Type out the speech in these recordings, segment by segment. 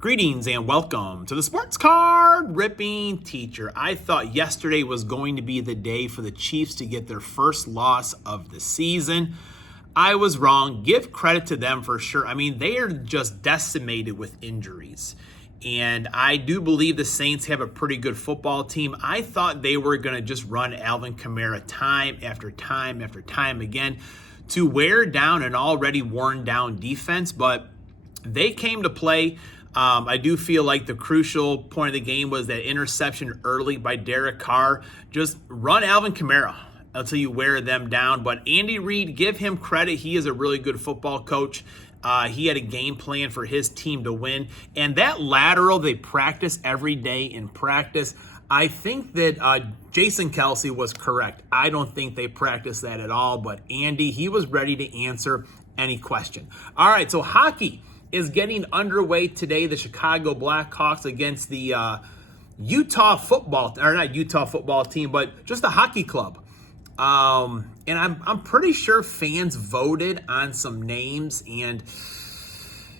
Greetings and welcome to the Sports Card Ripping Teacher. I thought yesterday was going to be the day for the Chiefs to get their first loss of the season. I was wrong. Give credit to them for sure. I mean, they are just decimated with injuries. And I do believe the Saints have a pretty good football team. I thought they were going to just run Alvin Kamara time after time after time again to wear down an already worn down defense, but they came to play. I do feel like the crucial point of the game was that interception early by Derek Carr. Just run Alvin Kamara until you wear them down. But Andy Reid, give him credit. He is a really good football coach. He had a game plan for his team to win. And that lateral they practice every day in practice, I think that Jason Kelce was correct. I don't think they practice that at all. But Andy, he was ready to answer any question. All right, so hockey is getting underway today. The Chicago Blackhawks against the Utah football, or not Utah football team, but just the hockey club. And I'm pretty sure fans voted on some names, and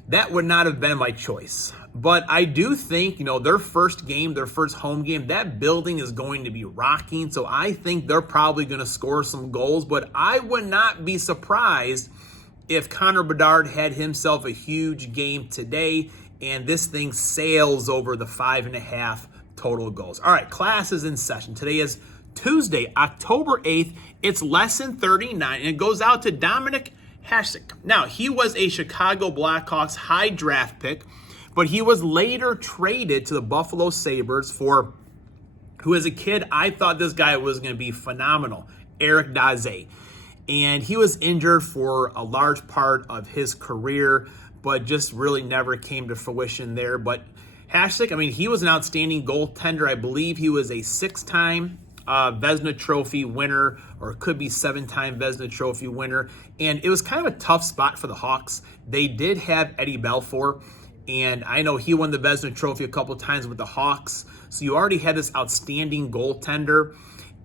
that would not have been my choice. But I do think, their first game, their first home game, that building is going to be rocking. So I think they're probably going to score some goals, but I would not be surprised if Connor Bedard had himself a huge game today and this thing sails over the 5.5 total goals. All right, class is in session. Today is Tuesday, October 8th. It's lesson 39, and it goes out to Dominic Hasek. Now, he was a Chicago Blackhawks high draft pick, but he was later traded to the Buffalo Sabres for, who as a kid, I thought this guy was going to be phenomenal, Eric Daze. And he was injured for a large part of his career, but just really never came to fruition there. But Hasek, he was an outstanding goaltender. I believe he was a 6-time Vezina Trophy winner, or could be 7-time Vezina Trophy winner. And it was kind of a tough spot for the Hawks. They did have Eddie Belfour, and I know he won the Vezina Trophy a couple times with the Hawks. So you already had this outstanding goaltender.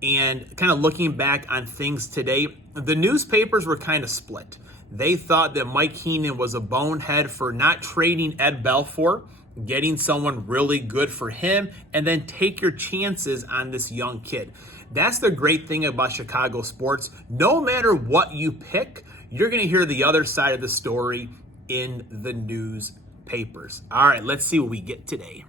And kind of looking back on things today, the newspapers were kind of split. They thought that Mike Keenan was a bonehead for not trading Ed Belfour, getting someone really good for him, and then take your chances on this young kid. That's the great thing about Chicago sports. No matter what you pick, you're going to hear the other side of the story in the newspapers. All right, let's see what we get today.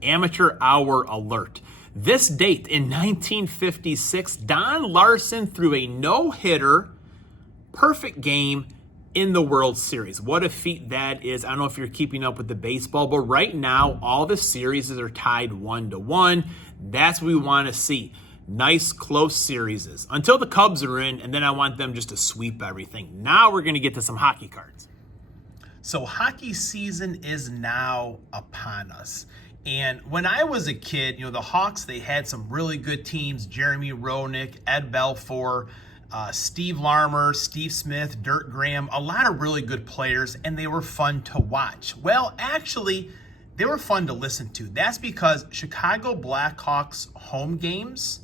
Amateur Hour Alert. This date in 1956, Don Larson threw a no-hitter, perfect game in the World Series. What a feat that is. I don't know if you're keeping up with the baseball, but right now, all the series are tied 1-1. That's what we want to see. Nice, close series. Until the Cubs are in, and then I want them just to sweep everything. Now we're going to get to some hockey cards. So hockey season is now upon us. And when I was a kid, the Hawks, they had some really good teams. Jeremy Roenick, Ed Belfour, Steve Larmer, Steve Smith, Dirk Graham, a lot of really good players, and they were fun to watch. Well, actually, they were fun to listen to. That's because Chicago Blackhawks home games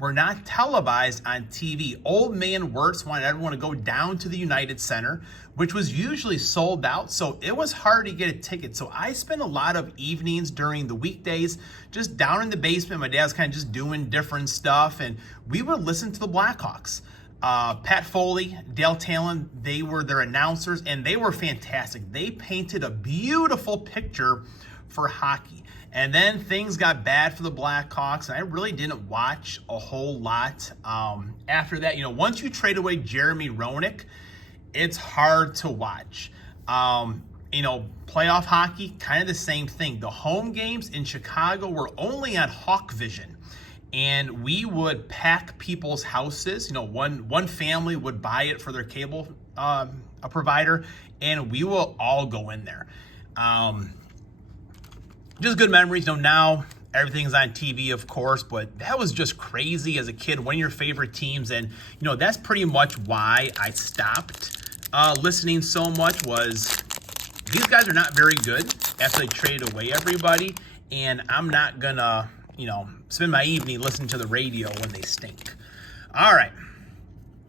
were not televised on TV. Old man Wirtz wanted everyone to go down to the United Center, which was usually sold out, so it was hard to get a ticket. So I spent a lot of evenings during the weekdays just down in the basement. My dad's kind of just doing different stuff, and we would listen to the Blackhawks. Pat Foley, Dale Talon, they were their announcers, and they were fantastic. They painted a beautiful picture for hockey. And then things got bad for the Blackhawks, and I really didn't watch a whole lot after that. Once you trade away Jeremy Roenick, it's hard to watch. Playoff hockey, kind of the same thing. The home games in Chicago were only on Hawk Vision, and we would pack people's houses. One family would buy it for their cable provider, and we will all go in there. Just good memories. Now everything's on TV, of course, but that was just crazy as a kid, one of your favorite teams. And, that's pretty much why I stopped listening so much. Was these guys are not very good after they traded away everybody, and I'm not going to, spend my evening listening to the radio when they stink. All right.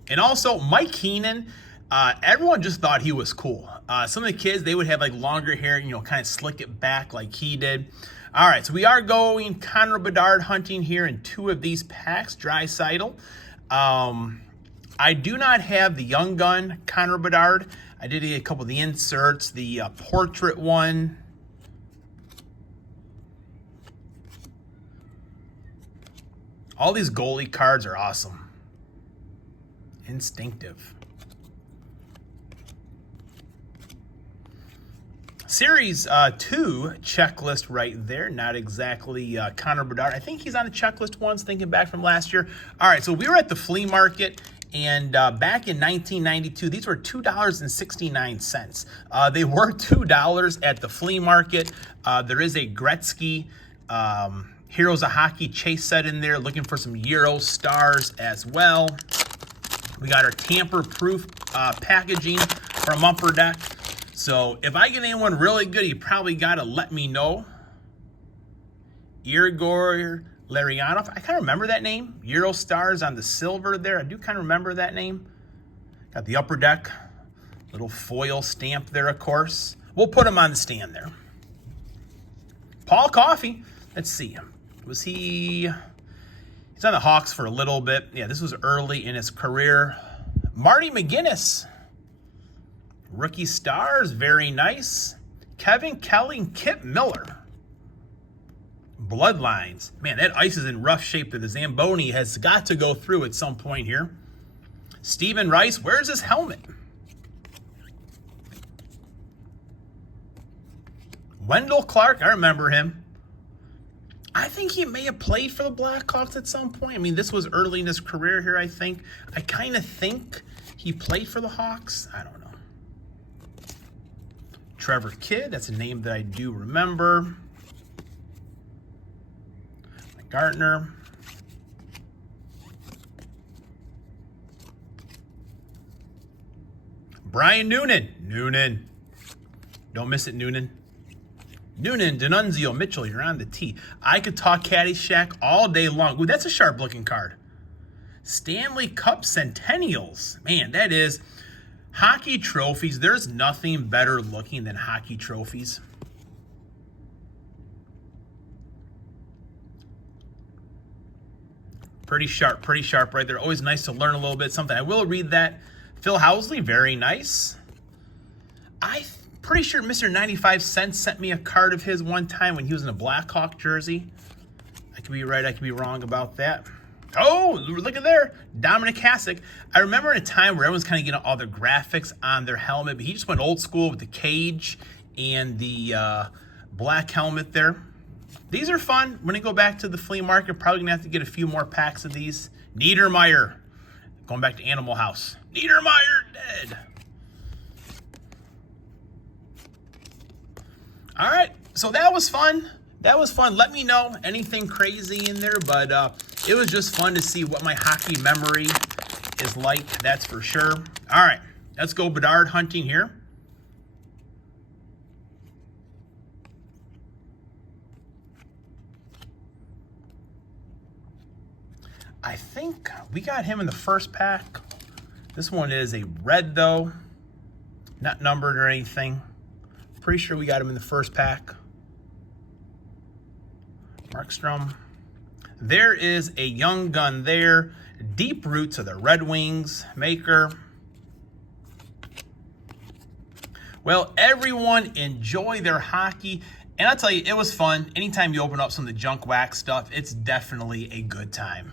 And also, Mike Keenan, Everyone just thought he was cool. Some of the kids, they would have like longer hair, kind of slick it back like he did. All right, so we are going Connor Bedard hunting here in 2 of these packs, Draisaitl. I do not have the Young Gun Connor Bedard. I did get a couple of the inserts, the portrait one. All these goalie cards are awesome. Instinctive. Series 2 checklist right there. Not exactly Connor Bedard. I think he's on the checklist once, thinking back from last year. All right, so we were at the flea market, and back in 1992, these were $2.69. They were $2 at the flea market. There is a Gretzky Heroes of Hockey chase set in there, looking for some Euro stars as well. We got our tamper-proof packaging from Upper Deck. So if I get anyone really good, you probably got to let me know. Igor Larionov. I kind of remember that name. Euro stars on the silver there. I do kind of remember that name. Got the Upper Deck. Little foil stamp there, of course. We'll put him on the stand there. Paul Coffey. Let's see. Was he... He's on the Hawks for a little bit. Yeah, this was early in his career. Marty McGinnis. Rookie stars, very nice. Kevin Kelly and Kip Miller. Bloodlines. Man, that ice is in rough shape. The Zamboni has got to go through at some point here. Steven Rice, where's his helmet? Wendell Clark, I remember him. I think he may have played for the Blackhawks at some point. I mean, this was early in his career here, I think. I kind of think he played for the Hawks. I don't know. Trevor Kidd, that's a name that I do remember. Gartner. Brian Noonan. Don't miss it, Noonan. D'Annunzio, Mitchell, you're on the tee. I could talk Caddyshack all day long. Ooh, that's a sharp-looking card. Stanley Cup Centennials. Man, that is... Hockey trophies, there's nothing better looking than hockey trophies. Pretty sharp right there. Always nice to learn a little bit something. I will read that. Phil Housley, very nice. I'm pretty sure Mr. 95 Cents sent me a card of his one time when he was in a Blackhawk jersey. I could be right, I could be wrong about that. Oh, look at there. Dominic Hasek. I remember in a time where everyone's kind of getting all the graphics on their helmet, but he just went old school with the cage and the black helmet there. These are fun. When I go back to the flea market, probably going to have to get a few more packs of these. Niedermeyer. Going back to Animal House. Niedermeyer dead. All right, so that was fun. Let me know anything crazy in there, but it was just fun to see what my hockey memory is like, that's for sure. All right, let's go Bedard hunting here. I think we got him in the first pack. This one is a red, though. Not numbered or anything. Pretty sure we got him in the first pack. Markstrom. There is a Young Gun there. Deep Roots of the Red Wings maker. Well, everyone enjoy their hockey. And I'll tell you, it was fun. Anytime you open up some of the junk wax stuff, it's definitely a good time.